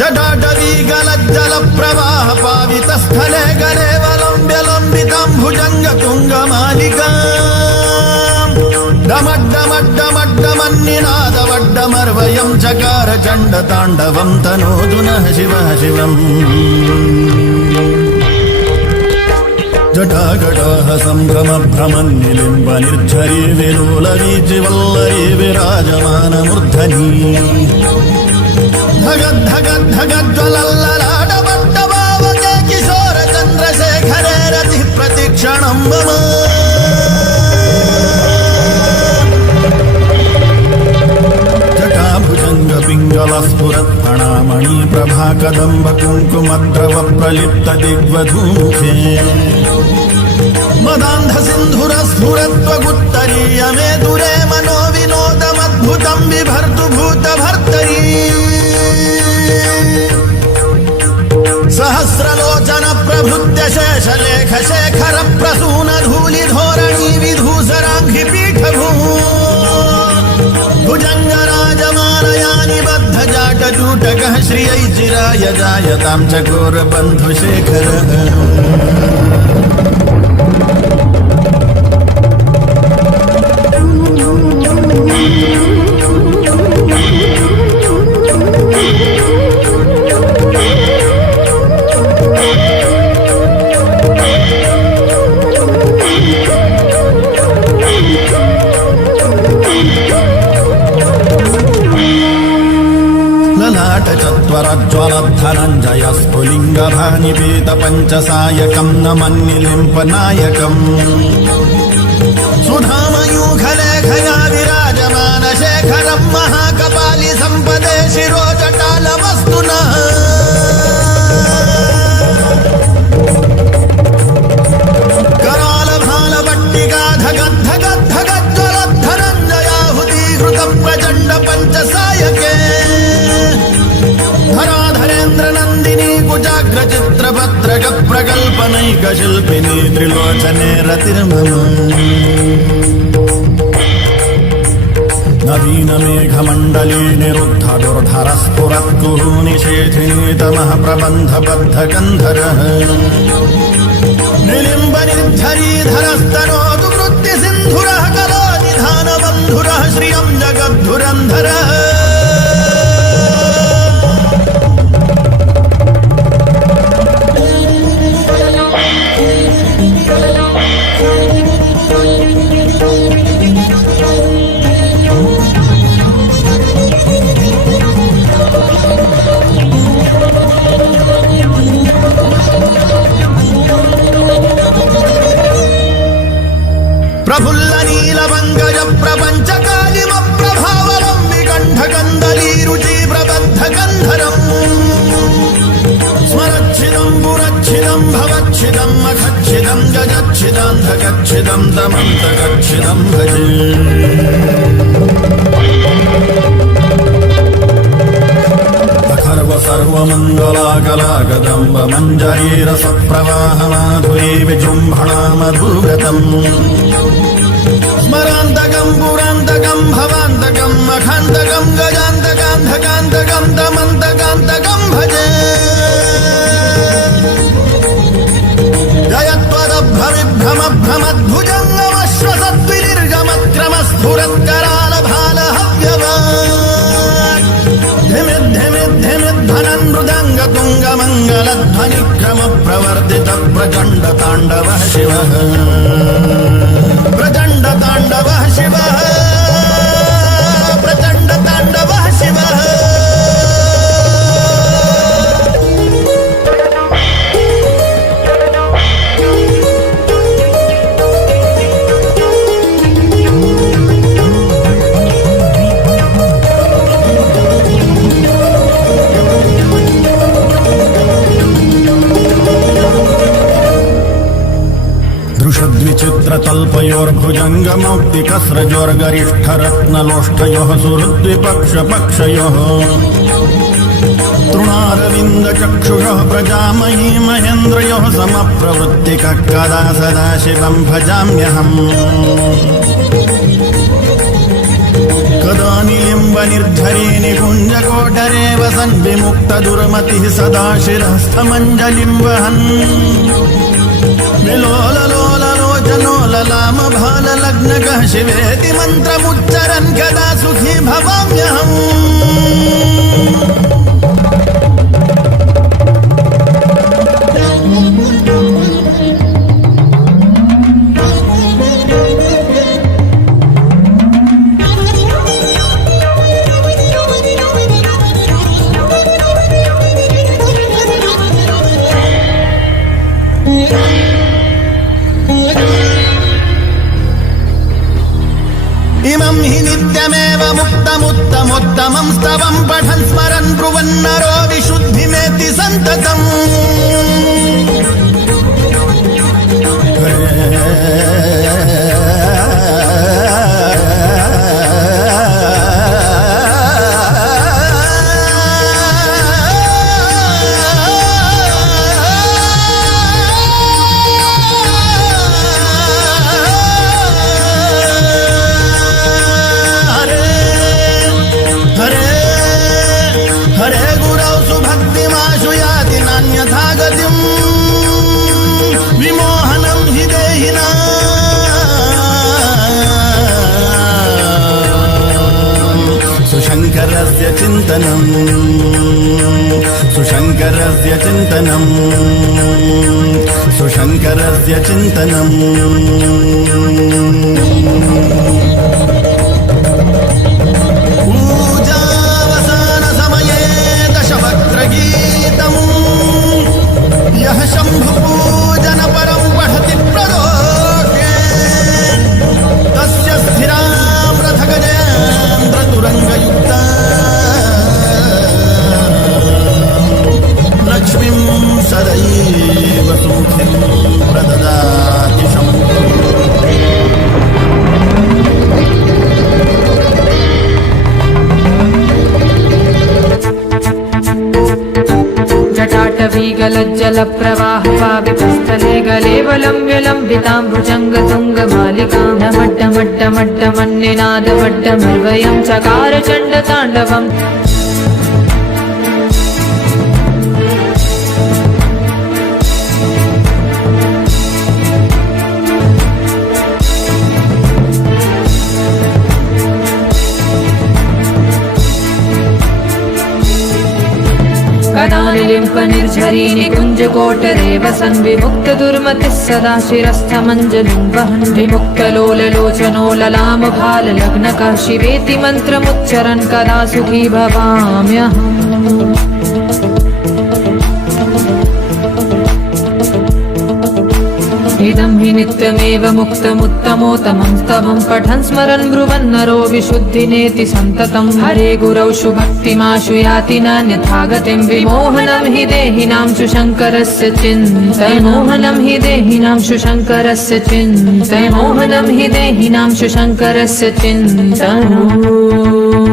जटाटवीगलज्जल प्रवाह पावित स्थले गलेवलम्ब्यलम्बितं भुजंग तुंगमालिका डमड्डमड्डमड्डमन्निनादवड्डमर्वयं चकार चण्डताण्डवं तनोतु नः शिवः शिवम् जटाकटाह सम्भ्रमभ्रमन्निलिम्ब निर्झरी विलोलवीचिवल्लरी विराजमानमूर्धनी धगद्धगद्धगज्ज्वलल्ललाटपट्टभावके किशोर चन्द्रशेखरे रतिः प्रतिक्षणं मम जटाभुजङ्गपिङ्गलस्फुरत्फणामणि प्रभाकदम्ब कुङ्कुमद्रव प्रलिप्त दिग्वधूमुखे मदान्ध सिन्धुरस्फुरत्वगुत्तरीय मे दुरे मनो विनोदमद्भुतं बिभर्तु भूतभर्तरी सहस्रलोचन प्रभृत्य शेषलेख शेखर प्रसून धूलि धोरणी विधूसराङ्घ्रि पीठभू भुजङ्गराजमानयानि बद्धजाटजूटकः श्रियै चिराय जायतां चकोरबन्धुशेखरः ज्वलद्धनञ्जय स्फुलिङ्गभानिपेत पञ्चसायकं नमन्निलिम्पनायकम् सुधामयूखलेखया विराजमान शेखरं महाकपालि सम्पदे शिरोजटालमस्तुनः करालभालपट्टिका धगद्धगद्धगज्ज्वलद्धनञ्जयाहुतीकृतं प्रचण्ड पञ्चसायके धराधरेन्द्र नन्दिनी कुचाग्र चित्रपत्रक प्रकल्पनैक शिल्पिनी त्रिलोचने रतिर्मम नवीन मेघमण्डली निरुद्ध दुर्धर स्फुरत्कुरु निषेधिनी तमः प्रबन्ध बद्ध गन्धरः निलिम्ब निर्झरीधरस्तनोतु वृत्ति सिन्धुरः कलो निधान बन्धुरः श्रियं जगद्धुरन्धरः प्रफुल्ल नीलमङ्गज प्रपञ्चकालिम प्रभावलम्बिकण्ठकन्दली रुचि प्रबद्ध गन्धरम् स्मरच्छिदं पुरच्छिदं भवच्छिदं मखच्छिदं गजच्छिदान्धकच्छिदं तमन्तकच्छिदं भजे सर्वमङ्गलाकलाकदम्ब मञ्जरीरसप्रवाह माधुरी विजृम्भणा मधुगतम् स्मरान्तकं पुरान्तकं भवान्तकं मखान्तकं गजान्तकान्धकान्तकं दमन्तकान्तकं भजे ध्वनिक्रम प्रवर्तित प्रचण्ड ताण्डवः शिवः प्रचण्ड ताण्डवः शिवः प्रचण्ड ताण्डवः शिवः दृशद्विचित्रतल्पयोर्भुजङ्गमौक्तिकस्रजोर्गरिष्ठरत्नलोष्ठयोः सुहृद्विपक्षपक्षयोः तृणारविन्दचक्षुषः प्रजामही महेन्द्रयोः समप्रवृत्तिकः कदा सदा शिवं भजाम्यहम् तदानिलिम्ब निर्झरे निकुञ्जकोटरे वसन् विमुक्तदुर्मतिः सदा शिरस्थमञ्जलिं वहन् विलोललोललोचनो ललामभाललग्नकः शिवेति मन्त्रमुच्चरन् कदा सुखी भवाम्यहम् इमं हि नित्यमेव मुक्तमुत्तमोत्तमं स्तवं पठन् स्मरन् ब्रुवन्नरो विशुद्धिमेति सन्ततम् सुशङ्करस्य चिन्तनम् सुशङ्करस्य चिन्तनम् सुशङ्करस्य चिन्तनम् पूजावसानसमये दशवक्त्रगीतम् यः शम्भुपूजनपरं पठति प्रदोषे तस्य स्थिरां रथगजेन्द्रतुरङ्गयुक्ता लक्ष्मीं सदैव सुखीं प्रददाति जटाटवीगलज्जलप्रवाहपावितस्थले गलेवलम्ब्यलम्बितां भुजङ्गतुङ्गमालिकां नमड्डमड्डमड्डमन्निनादवड्डमर्वयं चकार चण्डताण्डवम् कदानिलिम्प निर्झरी निकुञ्जकोटरे वसन् विमुक्तदुर्मतिः सदा शिरस्थमञ्जलिं वहन् विमुक्तलोललोचनो ललामभाललग्नकः शिवेति मन्त्रमुच्चरन् कदा सुखी भवाम्यहम् इदं हि नित्यमेव मुक्तमुत्तमोत्तमं स्तवं पठन् स्मरन् ब्रुवन्नरो विशुद्धिनेति सन्ततं हरे गुरौ शुभक्तिमाशु याति नान्यथा गतिं विमोहनं हि देहिनां शुशङ्करस्य चिन्तयमोहनं हि देहिनां शुशङ्करस्य चिन्तयमोहनं हि देहिनां शुशङ्करस्य चिन्तनम्